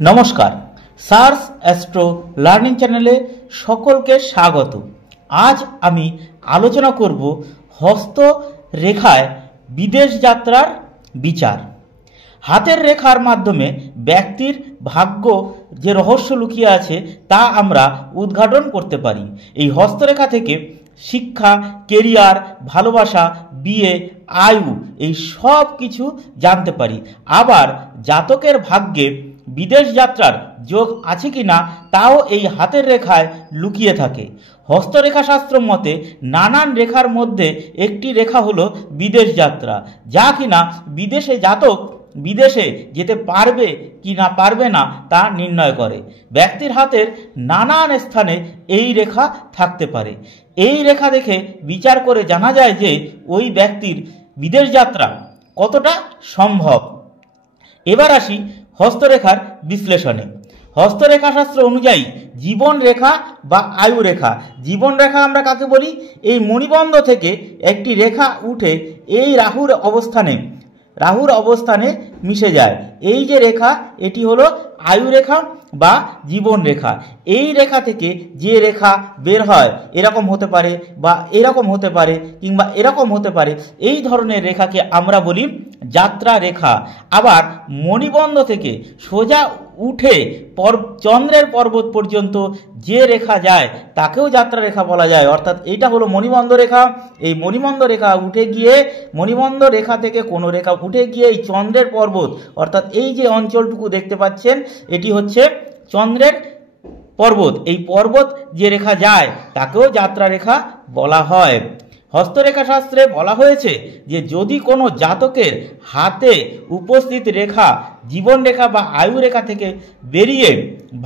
নমস্কার, SARS astro learning চ্যানেলে সকলকে স্বাগত। আজ আমি আলোচনা করব হস্তরেখায় বিদেশ যাত্রার বিচার। হাতের রেখার মাধ্যমে ব্যক্তির ভাগ্য যে রহস্য লুকিয়ে আছে তা আমরা উদ্ঘাটন করতে পারি। এই হস্তরেখা থেকে শিক্ষা, কেরিয়ার, ভালোবাসা, বিয়ে, আয়ু এই সব কিছু জানতে পারি। আবার জাতকের ভাগ্যে বিদেশ যাত্রার যোগ আছে কি না তাও এই হাতের রেখায় লুকিয়ে থাকে। হস্তরেখা শাস্ত্র মতে নানান রেখার মধ্যে একটি রেখা হলো বিদেশ যাত্রা, যা কিনা বিদেশে জাতক বিদেশে যেতে পারবে কি না পারবে না তা নির্ণয় করে। ব্যক্তির হাতের নানান স্থানে এই রেখা থাকতে পারে। এই রেখা দেখে বিচার করে জানা যায় যে ওই ব্যক্তির বিদেশ যাত্রা কতটা সম্ভব। এবার আসি হস্তরেখার বিশ্লেষণে। হস্তরেখা শাস্ত্র অনুযায়ী জীবন রেখা বা আয়ু রেখা, জীবন রেখা আমরা কাকে বলি? এই মণিবন্ধ থেকে একটি রেখা উঠে এই রাহুর অবস্থানে মিশে যায়। এই যে রেখা, এটি হলো আয়ু রেখা বা জীবন রেখা। এই রেখা থেকে যে রেখা বের হয় এরকম হতে পারে বা এরকম হতে পারে কিংবা এরকম হতে পারে, এই ধরনের রেখাকে আমরা বলি যাত্রা রেখা। আবার মণিবন্ধ থেকে সোজা উঠে চন্দ্রের পর্বত পর্যন্ত যে রেখা যায় তাকেও যাত্রা রেখা বলা যায়। অর্থাৎ এইটা হলো মণিবন্ধ রেখা। এই মণিবন্ধ রেখা উঠে গিয়ে মণিবন্ধ রেখা থেকে কোনো রেখা উঠে গিয়ে এই চন্দ্রের পর্বত, অর্থাৎ এই যে অঞ্চলটুকু দেখতে পাচ্ছেন এটি হচ্ছে চন্দ্রের পর্বত। এই পর্বত যে রেখা যায় তাকেও যাত্রা রেখা বলা হয়। হস্তরেখা শাস্ত্রে বলা হয়েছে যে যদি কোনো জাতকের হাতে উপস্থিত রেখা জীবন রেখা বা আয়ু রেখা থেকে বেরিয়ে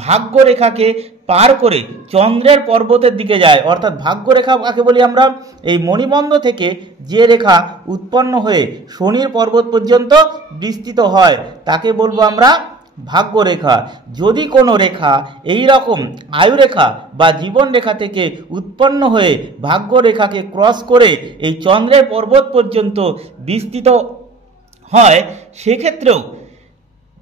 ভাগ্য রেখাকে পার করে চন্দ্রের পর্বতের দিকে যায়, অর্থাৎ ভাগ্য রেখা কাকে বলি আমরা? এই মণিবন্ধ থেকে যে রেখা উৎপন্ন হয়ে শনির পর্বত পর্যন্ত বিস্তৃত হয় তাকে বলবো আমরা ভাগ্য রেখা। যদি কোনো রেখা এই রকম আয়ু রেখা বা জীবন রেখা থেকে উৎপন্ন হয়ে ভাগ্য রেখাকে ক্রস করে এই চন্দ্রের পর্বত পর্যন্ত বিস্তৃত হয়, সেক্ষেত্রেও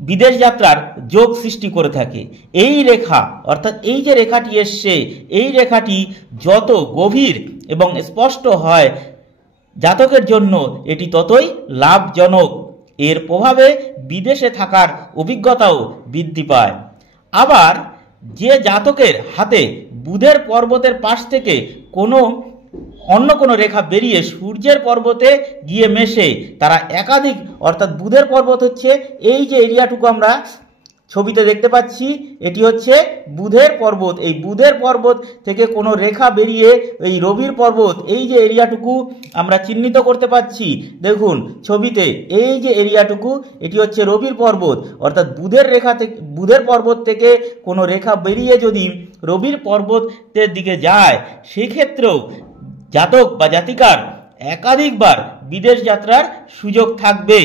বিদেশ যাত্রার যোগ সৃষ্টি করে থাকে। এই রেখা, অর্থাৎ এই যে রেখাটি এসছে, এই রেখাটি যত গভীর এবং স্পষ্ট হয় জাতকের জন্য এটি ততই লাভজনক। এর প্রভাবে বিদেশে থাকার অভিজ্ঞতাও বৃদ্ধি পায়। আবার যে জাতকের হাতে বুধের পর্বতের পাশ থেকে অন্য কোনো রেখা বেরিয়ে সূর্যের পর্বতে গিয়ে মেশে, তারা একাধিক, অর্থাৎ বুধের পর্বত হচ্ছে এই যে এরিয়াটুকু আমরা ছবিতে দেখতে পাচ্ছি, এটি হচ্ছে বুধের পর্বত। এই বুধের পর্বত থেকে কোনো রেখা বেরিয়ে এই রবির পর্বত, এই যে এরিয়াটুকু আমরা চিহ্নিত করতে পাচ্ছি, দেখুন ছবিতে এই যে এরিয়াটুকু, এটি হচ্ছে রবির পর্বত। অর্থাৎ বুধের পর্বত থেকে কোনো রেখা বেরিয়ে যদি রবির পর্বতের দিকে যায়, সেক্ষেত্রেও জাতক বা জাতিকার একাধিকবার বিদেশ যাত্রার সুযোগ থাকবে।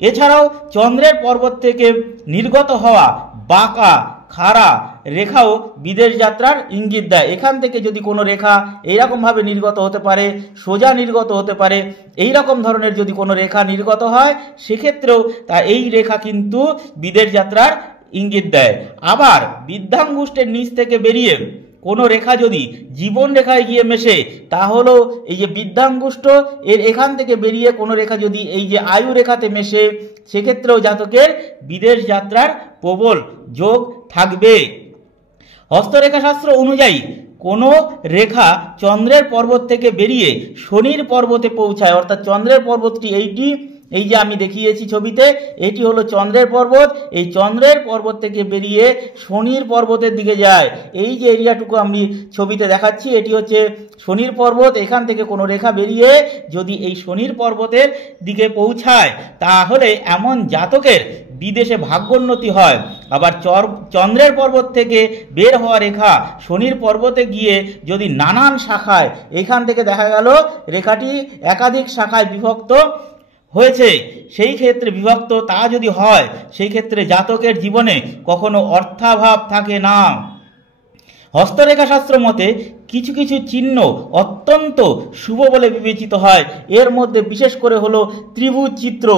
এছাড়াও চন্দ্রের পর্বত থেকে নির্গত হওয়া বাঁকা খাড়া রেখাও বিদেশ যাত্রার ইঙ্গিত দেয়। এখান থেকে যদি কোনো রেখা এইরকমভাবে নির্গত হতে পারে, সোজা নির্গত হতে পারে, এই রকম ধরনের যদি কোনো রেখা নির্গত হয়, সেক্ষেত্রেও এই রেখা কিন্তু বিদেশ যাত্রার ইঙ্গিত দেয়। আবার বৃদ্ধাঙ্গুষ্ঠের নিচ থেকে বেরিয়ে কোনো রেখা যদি জীবন রেখায় গিয়ে মেশে, তাহলেও এই যে বৃদ্ধাঙ্গুষ্ঠ এর এখান থেকে বেরিয়ে কোনো রেখা যদি এই যে আয়ু রেখাতে মেশে, সেক্ষেত্রেও জাতকের বিদেশ যাত্রার প্রবল যোগ থাকবে। হস্তরেখা শাস্ত্র অনুযায়ী কোনো রেখা চন্দ্রের পর্বত থেকে বেরিয়ে শনির পর্বতে পৌঁছায়, অর্থাৎ চন্দ্রের পর্বতটি এই যে আমি দেখিয়েছি ছবিতে, এটি হলো চন্দ্রের পর্বত। এই চন্দ্রের পর্বত থেকে বেরিয়ে শনির পর্বতের দিকে যায়। এই যে এরিয়াটুকু আমি ছবিতে দেখাচ্ছি, এটি হচ্ছে শনির পর্বত। এখান থেকে কোনো রেখা বেরিয়ে যদি এই শনির পর্বতের দিকে পৌঁছায়, তাহলে এমন জাতকের বিদেশে ভাগ্যোন্নতি হয়। আবার চন্দ্রের পর্বত থেকে বের হওয়া রেখা শনির পর্বতে গিয়ে যদি নানান শাখায়, এখান থেকে দেখা গেল রেখাটি একাধিক শাখায় বিভক্ত হয়েছে, সেই ক্ষেত্রে বিভক্ত তা যদি হয়, সেই ক্ষেত্রে জাতকের জীবনে কখনো অর্থাভাব থাকে না। হস্তরেখা শাস্ত্র মতে কিছু কিছু চিহ্ন অত্যন্ত শুভ বলে বিবেচিত হয়। এর মধ্যে বিশেষ করে হলো ত্রিভুজ চিত্র।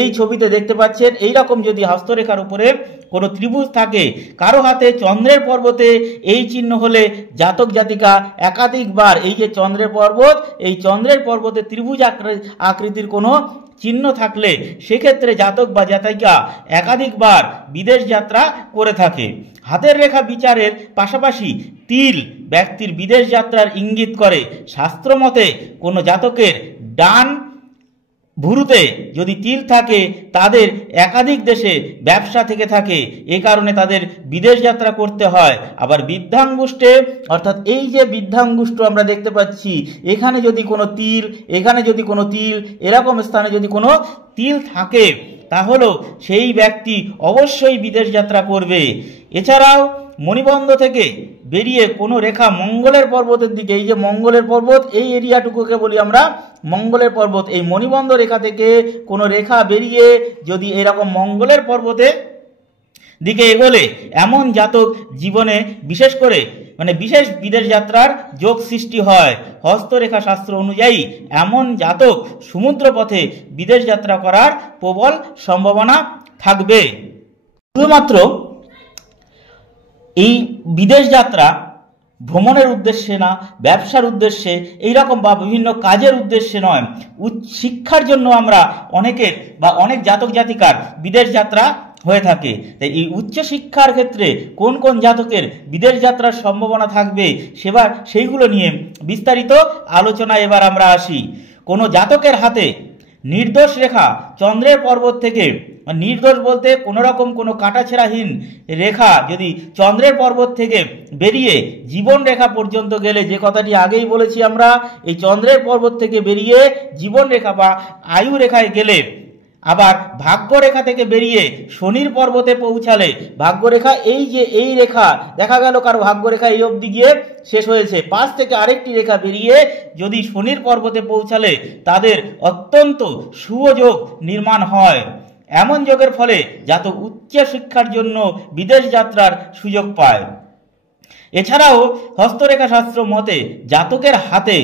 এই ছবিতে দেখতে পাচ্ছেন, এইরকম যদি হস্তরেখার উপরে কোনো ত্রিভুজ থাকে, কারো হাতে চন্দ্রের পর্বতে এই চিহ্ন হলে জাতক জাতিকা একাধিকবার, এই যে চন্দ্রের পর্বত, এই চন্দ্রের পর্বতে ত্রিভুজ আকৃতির কোনো চিহ্ন থাকলে সেক্ষেত্রে জাতক বা জাতিকা একাধিকবার বিদেশ যাত্রা করে থাকে। হাতের রেখা বিচারের পাশাপাশি তিল ব্যক্তির বিদেশ যাত্রার ইঙ্গিত করে। শাস্ত্রমতে কোনো জাতকের ডান ভুরুতে যদি তিল থাকে তাদের একাধিক দেশে ব্যবসা থেকে থাকে, এ কারণে তাদের বিদেশ যাত্রা করতে হয়। আবার বৃদ্ধাঙ্গুষ্ঠে, অর্থাৎ এই যে বৃদ্ধাঙ্গুষ্ঠ আমরা দেখতে পাচ্ছি, এখানে যদি কোনো তিল, এখানে যদি কোনো তিল, এরকম স্থানে যদি কোনো তিল থাকে তাহলেও সেই ব্যক্তি অবশ্যই বিদেশ যাত্রা করবে। এছাড়াও মণিবন্ধ থেকে বেরিয়ে কোনো রেখা মঙ্গলের পর্বতের দিকে, এই যে মঙ্গলের পর্বত, এই এরিয়াটুকুকে বলি আমরা মঙ্গলের পর্বত, এই মণিবন্ধ রেখা থেকে কোনো রেখা বেরিয়ে যদি এরকম মঙ্গলের পর্বতের দিকে এগোলে এমন জাতক জীবনে বিশেষ করে বিশেষ বিদেশ যাত্রার যোগ সৃষ্টি হয়। হস্তরেখা শাস্ত্র অনুযায়ী এমন জাতক সমুদ্র পথে বিদেশ যাত্রা করার প্রবল সম্ভাবনা থাকবে। শুধুমাত্র এই বিদেশ যাত্রা ভ্রমণের উদ্দেশ্যে না, ব্যবসার উদ্দেশ্যে এইরকম বা বিভিন্ন কাজের উদ্দেশ্যে নয়, শিক্ষার জন্য আমরা অনেকের বা অনেক জাতক জাতিকার বিদেশ যাত্রা হয়ে থাকে। তাই এই উচ্চশিক্ষার ক্ষেত্রে কোন কোন জাতকের বিদেশ যাত্রার সম্ভাবনা থাকবে সেইগুলো নিয়ে বিস্তারিত আলোচনায় এবার আমরা আসি। কোনো জাতকের হাতে নির্দোষ রেখা চন্দ্রের পর্বত থেকে, নির্দোষ বলতে কোনো রকম কোনো কাটাছেঁড়াহীন রেখা যদি চন্দ্রের পর্বত থেকে বেরিয়ে জীবন রেখা পর্যন্ত গেলে, যে কথাটি আগেই বলেছি আমরা, এই চন্দ্রের পর্বত থেকে বেরিয়ে জীবন রেখা বা আয়ু রেখায় গেলে, আবার ভাগ্যরেখা থেকে বেরিয়ে শনির পর্বতে পৌঁছালে, ভাগ্যরেখা এই যে এই রেখা দেখা গেল কারো ভাগ্যরেখা এই অবধি গিয়ে শেষ হয়েছে, পাশ থেকে আরেকটি রেখা বেরিয়ে যদি শনির পর্বতে পৌঁছালে তাদের অত্যন্ত শুভ যোগ নির্মাণ হয়। এমন যোগের ফলে জাতক উচ্চ শিক্ষার জন্য বিদেশ যাত্রার সুযোগ পায়। এছাড়াও হস্তরেখা শাস্ত্র মতে জাতকের হাতে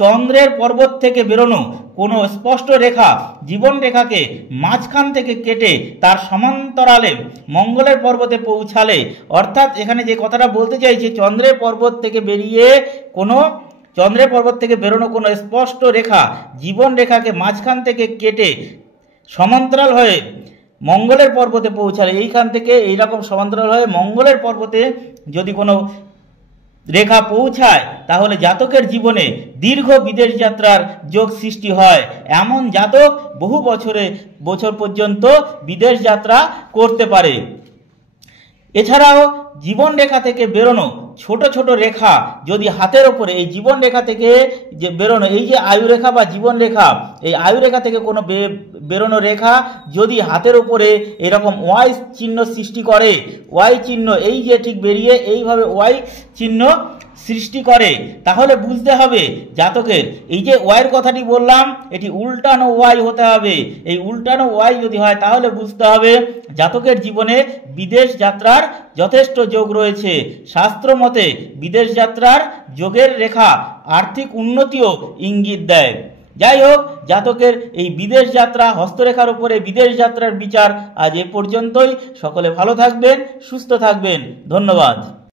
চন্দ্রের পর্বত থেকে বেরোনো কোনো স্পষ্ট রেখা জীবন রেখাকে মাঝখান থেকে কেটে তার সমান্তরালে মঙ্গলের পর্বতে পৌঁছালে, অর্থাৎ এখানে যে কথাটা বলতে চাইছে, চন্দ্রের পর্বত থেকে বেরোনো কোনো স্পষ্ট রেখা জীবন রেখাকে মাঝখান থেকে কেটে সমান্তরাল হয়ে মঙ্গলের পর্বতে পৌঁছালে, এইখান থেকে এইরকম সমান্তরাল হয়ে মঙ্গলের পর্বতে যদি কোনো রেখা পৌঁছায় তাহলে জাতকের জীবনে দীর্ঘ বিদেশ যাত্রার যোগ সৃষ্টি হয়। এমন জাতক বহু বছর পর্যন্ত বিদেশ যাত্রা করতে পারে। এছাড়াও জীবন রেখা থেকে বেরোনো ছোট ছোট রেখা যদি হাতের ওপরে, এই জীবন রেখা থেকে যে বেরোনো, এই যে আয়ু রেখা বা জীবন রেখা, এই আয়ু রেখা থেকে কোনো বেরোনো রেখা যদি হাতের উপরে এরকম ওয়াই চিহ্ন সৃষ্টি করে, ওয়াই চিহ্ন এই যে ঠিক বেরিয়ে এইভাবে ওয়াই চিহ্ন সৃষ্টি করে, তাহলে বুঝতে হবে জাতকের এই যে ওয়াইয়ের কথাটি বললাম এটি উল্টানো ওয়াই হতে হবে। এই উল্টানো ওয়াই যদি হয় তাহলে বুঝতে হবে জাতকের জীবনে বিদেশ যাত্রার যথেষ্ট যোগ রয়েছে। শাস্ত্র মতে বিদেশ যাত্রার যোগের রেখা আর্থিক উন্নতিও ইঙ্গিত দেয়। যাই হোক, জাতকের এই বিদেশ যাত্রা, হস্তরেখার উপরে বিদেশ যাত্রার বিচার আজ এ পর্যন্তই। সকলে ভালো থাকবেন, সুস্থ থাকবেন। ধন্যবাদ।